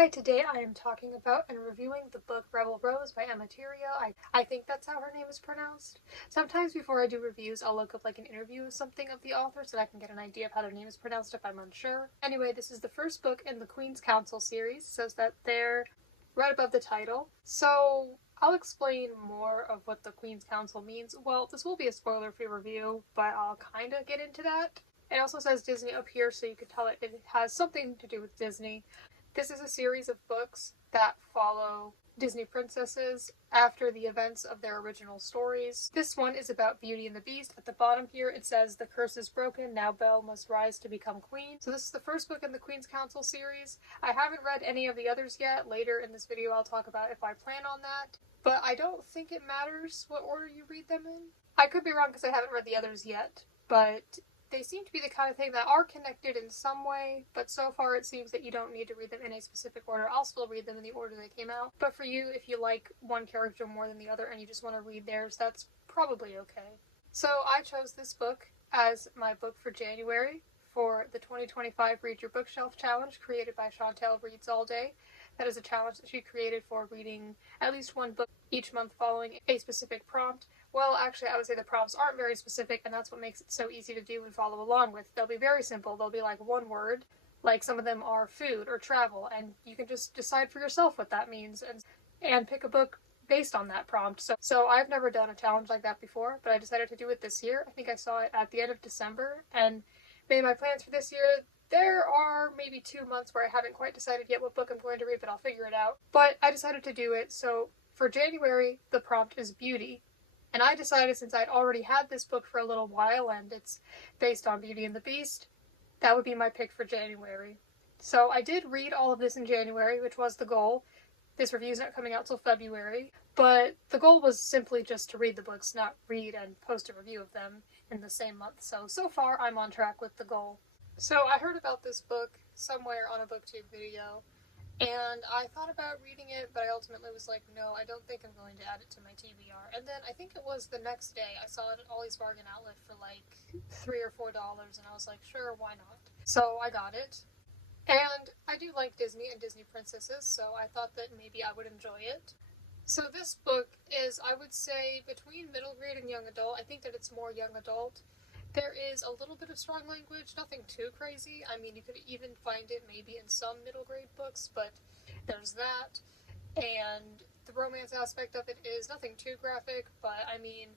Hi, today I am talking about and reviewing the book Rebel Rose by Emma Theriault. I think that's how her name is pronounced. Sometimes before I do reviews, I'll look up like an interview with something of the author so that I can get an idea of how their name is pronounced if I'm unsure. Anyway, this is the first book in the Queen's Counsel series. It says that they're right above the title. So I'll explain more of what the Queen's Counsel means. Well, this will be a spoiler-free review, but I'll kind of get into that. It also says Disney up here, so you can tell it has something to do with Disney. This is a series of books that follow Disney princesses after the events of their original stories. This one is about Beauty and the Beast. At the bottom here it says, "The curse is broken, now Belle must rise to become queen." So this is the first book in the Queen's Counsel series. I haven't read any of the others yet. Later in this video I'll talk about if I plan on that. But I don't think it matters what order you read them in. I could be wrong because I haven't read the others yet, but they seem to be the kind of thing that are connected in some way, but so far it seems that you don't need to read them in a specific order. I'll still read them in the order they came out, but for you, if you like one character more than the other and you just want to read theirs, that's probably okay. So I chose this book as my book for January for the 2025 Read Your Bookshelf Challenge created by Chantel Reads All Day. That is a challenge that she created for reading at least one book each month following a specific prompt. Well, actually, I would say the prompts aren't very specific, and that's what makes it so easy to do and follow along with. They'll be very simple. They'll be like one word, like some of them are food or travel, and you can just decide for yourself what that means and pick a book based on that prompt. So I've never done a challenge like that before, but I decided to do it this year. I think I saw it at the end of December, and made my plans for this year. There are maybe 2 months where I haven't quite decided yet what book I'm going to read, but I'll figure it out. But I decided to do it, so for January, the prompt is beauty. And I decided, since I'd already had this book for a little while and it's based on Beauty and the Beast, that would be my pick for January. So I did read all of this in January, which was the goal. This review's not coming out till February, but the goal was simply just to read the books, not read and post a review of them in the same month. So far I'm on track with the goal. So I heard about this book somewhere on a booktube video, and I thought about reading it, but I ultimately was like, no, I don't think I'm going to add it to my TBR. And then I think it was the next day, I saw it at Ollie's Bargain Outlet for like $3 or $4, and I was like, sure, why not? So I got it. And I do like Disney and Disney princesses, so I thought that maybe I would enjoy it. So this book is, I would say, between middle grade and young adult. I think that it's more young adult. There is a little bit of strong language, nothing too crazy. I mean, you could even find it maybe in some middle grade books, but there's that. And the romance aspect of it is nothing too graphic, but I mean,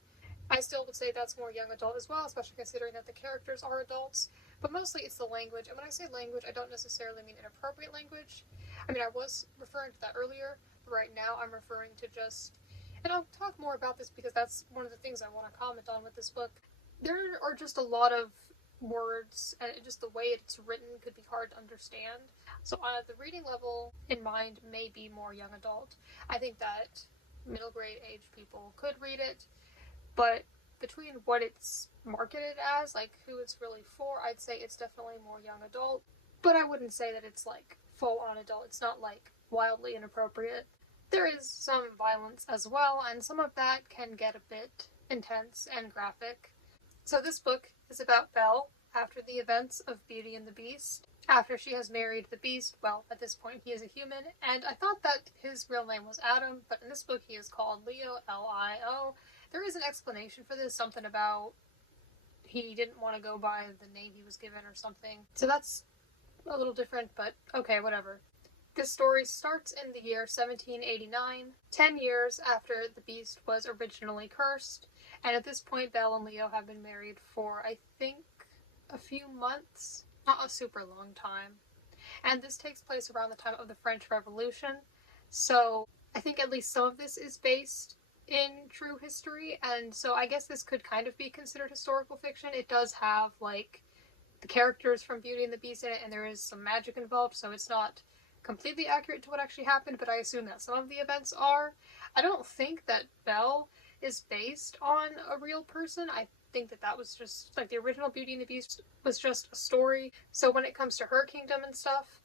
I still would say that's more young adult as well, especially considering that the characters are adults. But mostly it's the language, and when I say language, I don't necessarily mean inappropriate language. I mean, I was referring to that earlier, but right now I'm referring to just, and I'll talk more about this because that's one of the things I want to comment on with this book. There are just a lot of words, and just the way it's written could be hard to understand. So the reading level in mind may be more young adult. I think that middle grade age people could read it, but between what it's marketed as, like who it's really for, I'd say it's definitely more young adult. But I wouldn't say that it's like full on adult. It's not like wildly inappropriate. There is some violence as well, and some of that can get a bit intense and graphic. So this book is about Belle after the events of Beauty and the Beast. After she has married the Beast, well, at this point he is a human, and I thought that his real name was Adam, but in this book he is called Leo, L-I-O. There is an explanation for this, something about he didn't want to go by the name he was given or something. So that's a little different, but okay, whatever. This story starts in the year 1789, 10 years after the Beast was originally cursed. And at this point, Belle and Leo have been married for, I think, a few months. Not a super long time. And this takes place around the time of the French Revolution. So I think at least some of this is based in true history. And so I guess this could kind of be considered historical fiction. It does have, like, the characters from Beauty and the Beast in it, and there is some magic involved, so it's not completely accurate to what actually happened, but I assume that some of the events are. I don't think that Belle is based on a real person. I think that that was just, like, the original Beauty and the Beast was just a story. So when it comes to her kingdom and stuff,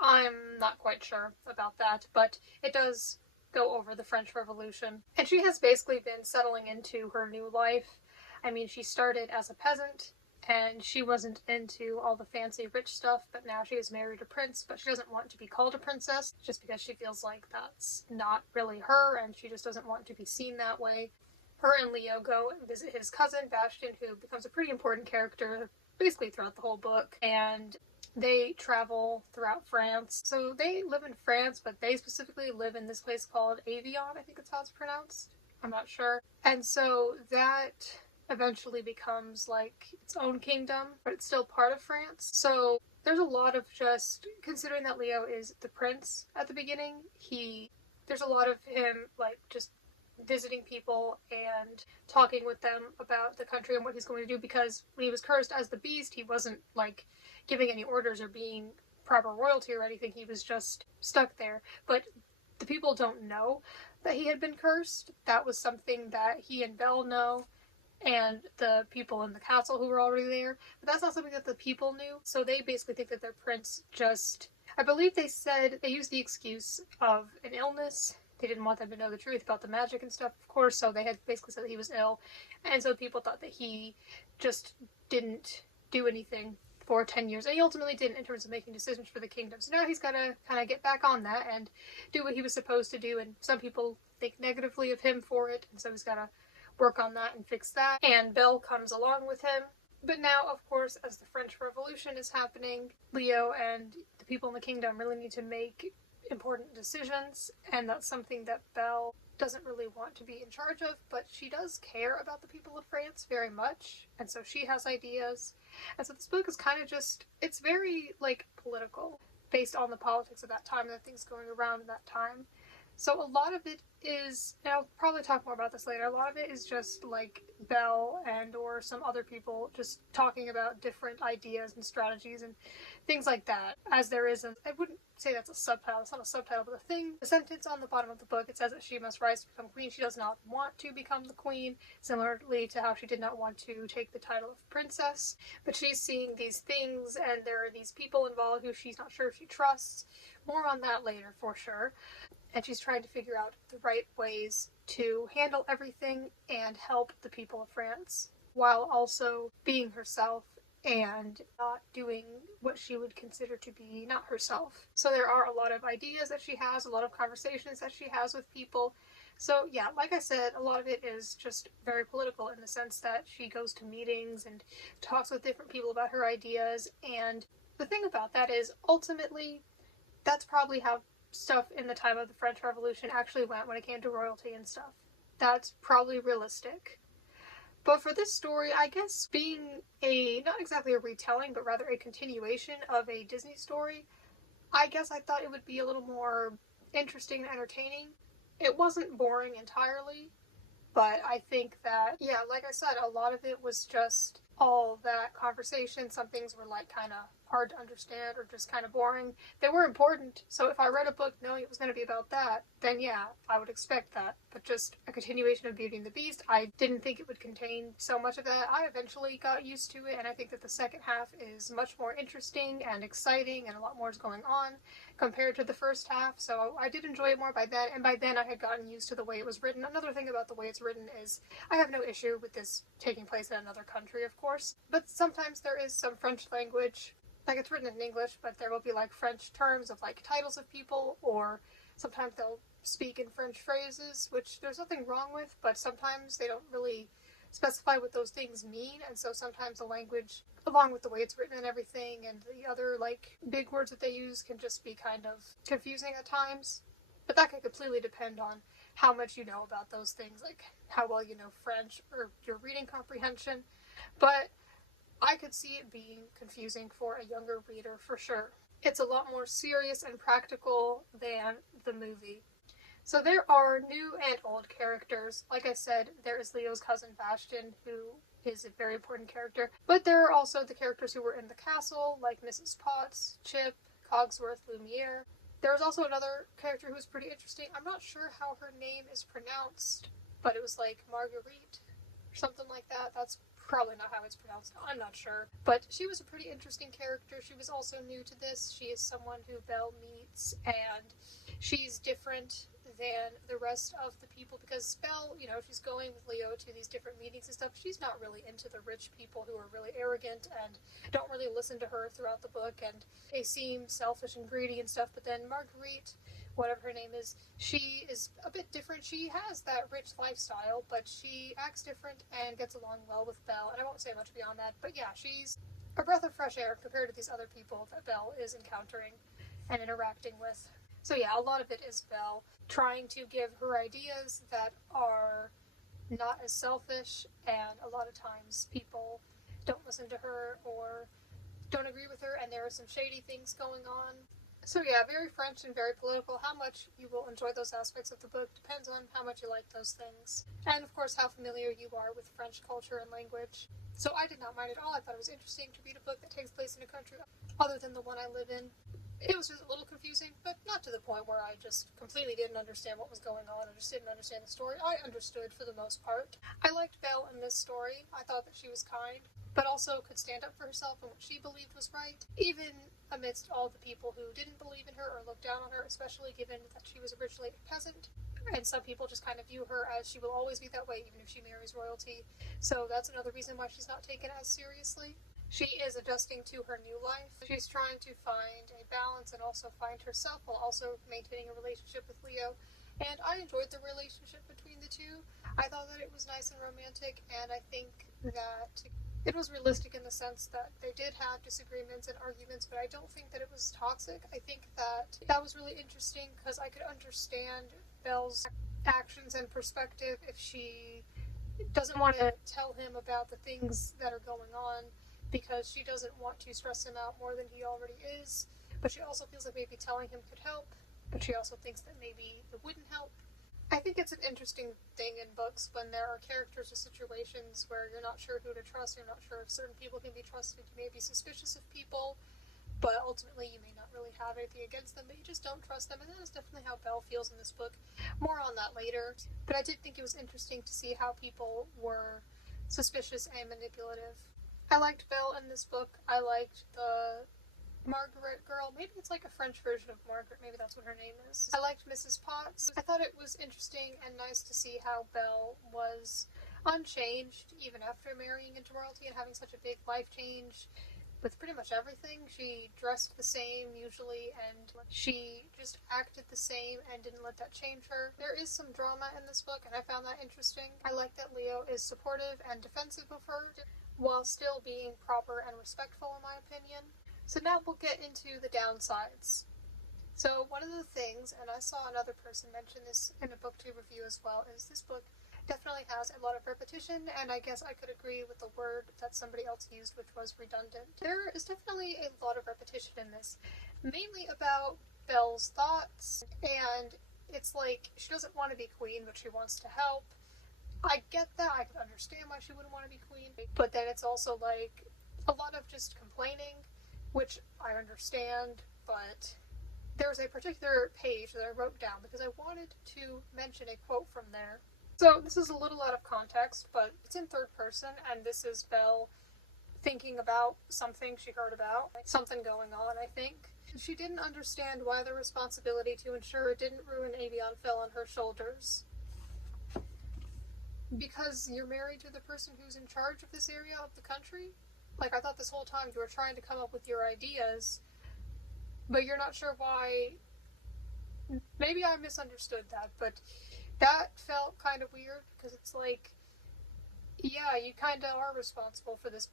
I'm not quite sure about that, but it does go over the French Revolution. And she has basically been settling into her new life. I mean, she started as a peasant, and she wasn't into all the fancy rich stuff, but now she has married a prince, but she doesn't want to be called a princess just because she feels like that's not really her and she just doesn't want to be seen that way. Her and Leo go and visit his cousin Bastion, who becomes a pretty important character basically throughout the whole book, and they travel throughout France. So they live in France, but they specifically live in this place called Avion, I think that's how it's pronounced. I'm not sure. And so that eventually becomes like its own kingdom, but it's still part of France. So there's a lot of just, considering that Leo is the prince at the beginning, there's a lot of him like just visiting people and talking with them about the country and what he's going to do, because when he was cursed as the beast, he wasn't like giving any orders or being proper royalty or anything. He was just stuck there. But the people don't know that he had been cursed. That was something that he and Belle know, and the people in the castle who were already there. But that's not something that the people knew. So they basically think that their prince just, I believe they said, they used the excuse of an illness. They didn't want them to know the truth about the magic and stuff, of course, so they had basically said that he was ill. And so people thought that he just didn't do anything for 10 years. And he ultimately didn't in terms of making decisions for the kingdom. So now he's got to kind of get back on that and do what he was supposed to do. And some people think negatively of him for it. And so he's got to work on that and fix that. And Belle comes along with him. But now, of course, as the French Revolution is happening, Leo and the people in the kingdom really need to make important decisions, and that's something that Belle doesn't really want to be in charge of, but she does care about the people of France very much, and so she has ideas. And so this book is kind of just, it's very like political, based on the politics of that time and the things going around in that time. So a lot of it is, and I'll probably talk more about this later, a lot of it is just like Belle and or some other people just talking about different ideas and strategies and things like that. As there is, I wouldn't say that's a subtitle, it's not a subtitle, but the sentence on the bottom of the book, it says that she must rise to become queen. She does not want to become the queen, similarly to how she did not want to take the title of princess. But she's seeing these things, and there are these people involved who she's not sure if she trusts. More on that later, for sure. And she's trying to figure out the right ways to handle everything and help the people of France, while also being herself and not doing what she would consider to be not herself. So there are a lot of ideas that she has, a lot of conversations that she has with people. So yeah, like I said, a lot of it is just very political in the sense that she goes to meetings and talks with different people about her ideas. And the thing about that is, ultimately, that's probably how stuff in the time of the French Revolution actually went when it came to royalty and stuff. That's probably realistic. But for this story, I guess being not exactly a retelling, but rather a continuation of a Disney story, I guess I thought it would be a little more interesting and entertaining. It wasn't boring entirely, but I think that, yeah, like I said, a lot of it was just all that conversation. Some things were like kind of hard to understand or just kind of boring. They were important, so if I read a book knowing it was going to be about that, then yeah, I would expect that. But just a continuation of Beauty and the Beast, I didn't think it would contain so much of that. I eventually got used to it, and I think that the second half is much more interesting and exciting, and a lot more is going on compared to the first half, so I did enjoy it more by then, and by then I had gotten used to the way it was written. Another thing about the way it's written is I have no issue with this taking place in another country, of course, but sometimes there is some French language. Like, it's written in English, but there will be like French terms of like titles of people, or sometimes they'll speak in French phrases, which there's nothing wrong with, but sometimes they don't really specify what those things mean, and so sometimes the language, along with the way it's written and everything, and the other like big words that they use, can just be kind of confusing at times. But that can completely depend on how much you know about those things, like how well you know French or your reading comprehension. But I could see it being confusing for a younger reader for sure. It's a lot more serious and practical than the movie. So there are new and old characters. Like I said, there is Leo's cousin Bastion, who is a very important character. But there are also the characters who were in the castle, like Mrs. Potts, Chip, Cogsworth, Lumiere. There was also another character who was pretty interesting. I'm not sure how her name is pronounced, but it was like Marguerite or something like that. That's probably not how it's pronounced. I'm not sure. But she was a pretty interesting character. She was also new to this. She is someone who Belle meets, and she's different than the rest of the people, because Belle, you know, she's going with Leo to these different meetings and stuff. She's not really into the rich people who are really arrogant and don't really listen to her throughout the book, and they seem selfish and greedy and stuff. But then Marguerite, whatever her name is, she is a bit different. She has that rich lifestyle, but she acts different and gets along well with Belle, and I won't say much beyond that. But yeah, she's a breath of fresh air compared to these other people that Belle is encountering and interacting with. So yeah, a lot of it is Belle trying to give her ideas that are not as selfish, and a lot of times people don't listen to her or don't agree with her, and there are some shady things going on. So yeah, very French and very political. How much you will enjoy those aspects of the book depends on how much you like those things. And of course, how familiar you are with French culture and language. So I did not mind at all. I thought it was interesting to read a book that takes place in a country other than the one I live in. It was just a little confusing, but not to the point where I just completely didn't understand what was going on. I just didn't understand the story. I understood for the most part. I liked Belle in this story. I thought that she was kind, but also could stand up for herself and what she believed was right, even amidst all the people who didn't believe in her or looked down on her, especially given that she was originally a peasant. And some people just kind of view her as she will always be that way, even if she marries royalty. So that's another reason why she's not taken as seriously. She is adjusting to her new life. She's trying to find a balance and also find herself while also maintaining a relationship with Leo. And I enjoyed the relationship between the two. I thought that it was nice and romantic, and I think that it was realistic in the sense that they did have disagreements and arguments, but I don't think that it was toxic. I think that was really interesting because I could understand Belle's actions and perspective if she doesn't want to tell him about the things that are going on, because she doesn't want to stress him out more than he already is, but she also feels like maybe telling him could help, but she also thinks that maybe it wouldn't help. I think it's an interesting thing in books when there are characters or situations where you're not sure who to trust, you're not sure if certain people can be trusted, you may be suspicious of people, but ultimately you may not really have anything against them, but you just don't trust them, and that is definitely how Belle feels in this book. More on that later, but I did think it was interesting to see how people were suspicious and manipulative. I liked Belle in this book. I liked the Margaret girl. Maybe it's like a French version of Margaret. Maybe that's what her name is. I liked Mrs. Potts. I thought it was interesting and nice to see how Belle was unchanged even after marrying into royalty and having such a big life change with pretty much everything. She dressed the same usually, and she just acted the same and didn't let that change her. There is some drama in this book, and I found that interesting. I like that Leo is supportive and defensive of her, while still being proper and respectful in my opinion. So now we'll get into the downsides. So one of the things, and I saw another person mention this in a booktube review as well, is this book definitely has a lot of repetition, and I guess I could agree with the word that somebody else used, which was redundant. There is definitely a lot of repetition in this, mainly about Belle's thoughts, and it's like she doesn't want to be queen, but she wants to help. I get that. I can understand why she wouldn't want to be queen. But then it's also like a lot of just complaining, which I understand, but there's a particular page that I wrote down because I wanted to mention a quote from there. So this is a little out of context, but it's in third person, and this is Belle thinking about something she heard about, something going on, I think. She didn't understand why the responsibility to ensure it didn't ruin Avion fell on her shoulders. Because you're married to the person who's in charge of this area of the country? Like, I thought this whole time you were trying to come up with your ideas, but you're not sure why. Maybe I misunderstood that, but that felt kind of weird, because it's like, yeah, you kind of are responsible for this.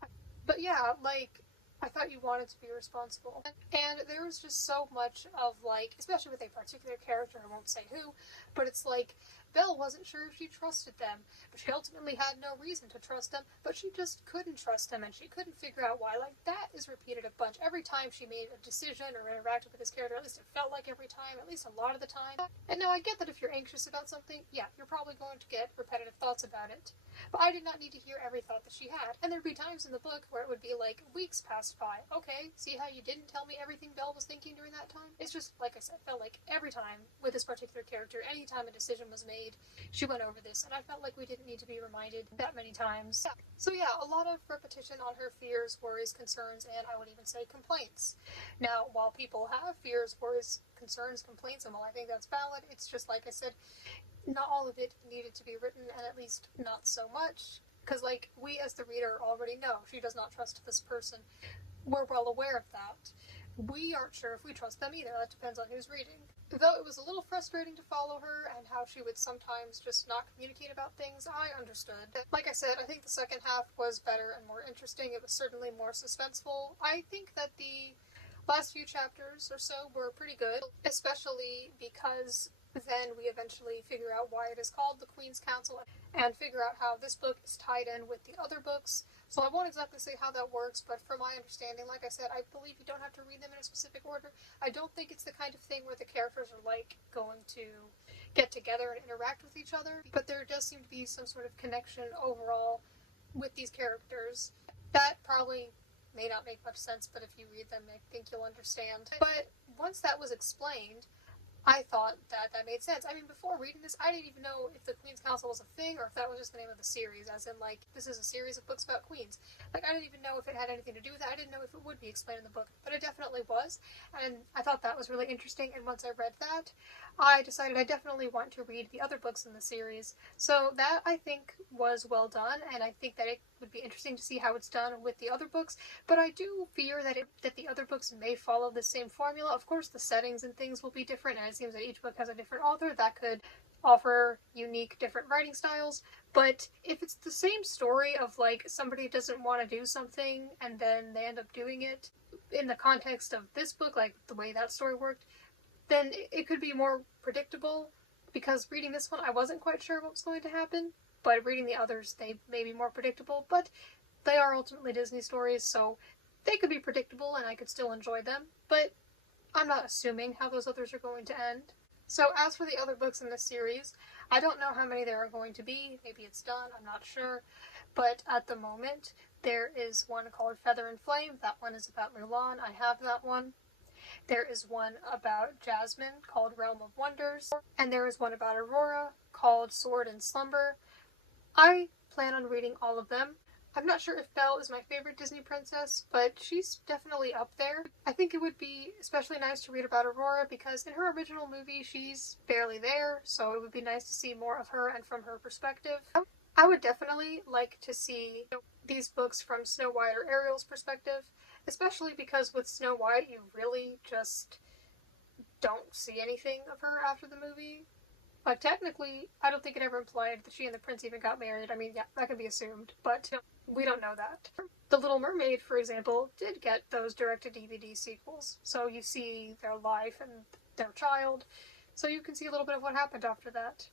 But yeah, like, I thought you wanted to be responsible. And there was just so much of, like, especially with a particular character, I won't say who, but it's like, Belle wasn't sure if she trusted them, but she ultimately had no reason to trust them, but she just couldn't trust them, and she couldn't figure out why. Like, that is repeated a bunch. Every time she made a decision or interacted with this character, at least it felt like every time, at least a lot of the time. And now I get that if you're anxious about something, yeah, you're probably going to get repetitive thoughts about it. But I did not need to hear every thought that she had. And there'd be times in the book where it would be like weeks past spy. Okay, see how you didn't tell me everything Belle was thinking during that time? It's just, like I said, felt like every time with this particular character, anytime a decision was made, she went over this, and I felt like we didn't need to be reminded that many times. Yeah. So yeah, a lot of repetition on her fears, worries, concerns, and I would even say complaints. Now, while people have fears, worries, concerns, complaints, and while I think that's valid, it's just like I said, not all of it needed to be written, and at least not so much. Because, like, we as the reader already know she does not trust this person. We're well aware of that. We aren't sure if we trust them either. That depends on who's reading. Though it was a little frustrating to follow her and how she would sometimes just not communicate about things, I understood. Like I said, I think the second half was better and more interesting. It was certainly more suspenseful. I think that the last few chapters or so were pretty good, especially because then we eventually figure out why it is called the Queen's Council and figure out how this book is tied in with the other books. So I won't exactly say how that works, but from my understanding, like I said, I believe you don't have to read them in a specific order. I don't think it's the kind of thing where the characters are like going to get together and interact with each other, but there does seem to be some sort of connection overall with these characters. That probably may not make much sense, but if you read them, I think you'll understand. But once that was explained, I thought that that made sense. I mean, before reading this, I didn't even know if the Queen's Council was a thing or if that was just the name of the series, as in, like, this is a series of books about queens. Like, I didn't even know if it had anything to do with it. I didn't know if it would be explained in the book, but it definitely was, and I thought that was really interesting, and once I read that, I decided I definitely want to read the other books in the series. So that, I think, was well done, and I think that it would be interesting to see how it's done with the other books, but I do fear that the other books may follow the same formula. Of course, the settings and things will be different, and it seems that each book has a different author that could offer unique, different writing styles, but if it's the same story of, like, somebody doesn't want to do something and then they end up doing it in the context of this book, like the way that story worked, then it could be more predictable, because reading this one, I wasn't quite sure what was going to happen, but reading the others, they may be more predictable, but they are ultimately Disney stories, so they could be predictable and I could still enjoy them, but I'm not assuming how those others are going to end. So as for the other books in this series, I don't know how many there are going to be. Maybe it's done, I'm not sure. But at the moment, there is one called Feather and Flame. That one is about Mulan. I have that one. There is one about Jasmine called Realm of Wonders. And there is one about Aurora called Sword and Slumber. I plan on reading all of them. I'm not sure if Belle is my favorite Disney princess, but she's definitely up there. I think it would be especially nice to read about Aurora because in her original movie she's barely there, so it would be nice to see more of her and from her perspective. I would definitely like to see these books from Snow White or Ariel's perspective, especially because with Snow White you really just don't see anything of her after the movie. Like, technically, I don't think it ever implied that she and the prince even got married. I mean, yeah, that can be assumed, but we don't know that. The Little Mermaid, for example, did get those direct-to-DVD sequels, so you see their life and their child, so you can see a little bit of what happened after that.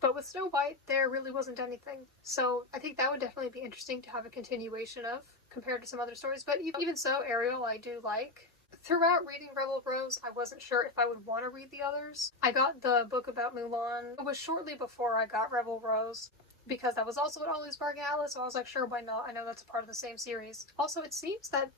But with Snow White, there really wasn't anything, so I think that would definitely be interesting to have a continuation of, compared to some other stories, but even so, Ariel I do like. Throughout reading Rebel Rose, I wasn't sure if I would want to read the others. I got the book about Mulan. It was shortly before I got Rebel Rose, because that was also at Ollie's Bargain Atlas, so I was like, sure, why not? I know that's a part of the same series. Also, it seems that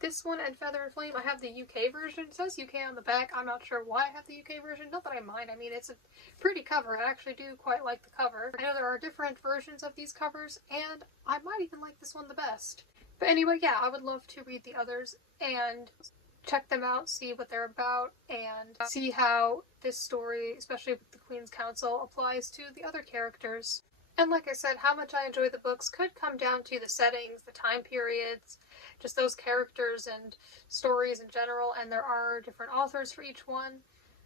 this one and Feather and Flame, I have the UK version. It says UK on the back. I'm not sure why I have the UK version. Not that I mind. I mean, it's a pretty cover. I actually do quite like the cover. I know there are different versions of these covers, and I might even like this one the best. But anyway, yeah, I would love to read the others and check them out, see what they're about, and see how this story, especially with the Queen's Council, applies to the other characters. And like I said, how much I enjoy the books could come down to the settings, the time periods, just those characters and stories in general, and there are different authors for each one.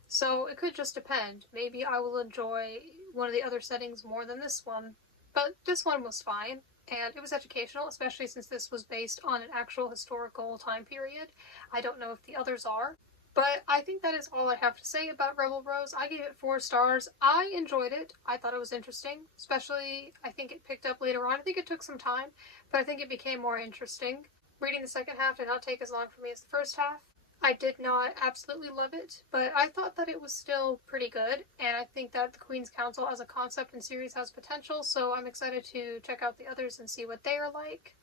So it could just depend. Maybe I will enjoy one of the other settings more than this one. But this one was fine. And it was educational, especially since this was based on an actual historical time period. I don't know if the others are. But I think that is all I have to say about Rebel Rose. I gave it 4 stars. I enjoyed it. I thought it was interesting. Especially, I think it picked up later on. I think it took some time, but I think it became more interesting. Reading the second half did not take as long for me as the first half. I did not absolutely love it, but I thought that it was still pretty good, and I think that the Queen's Council as a concept and series has potential, so I'm excited to check out the others and see what they are like.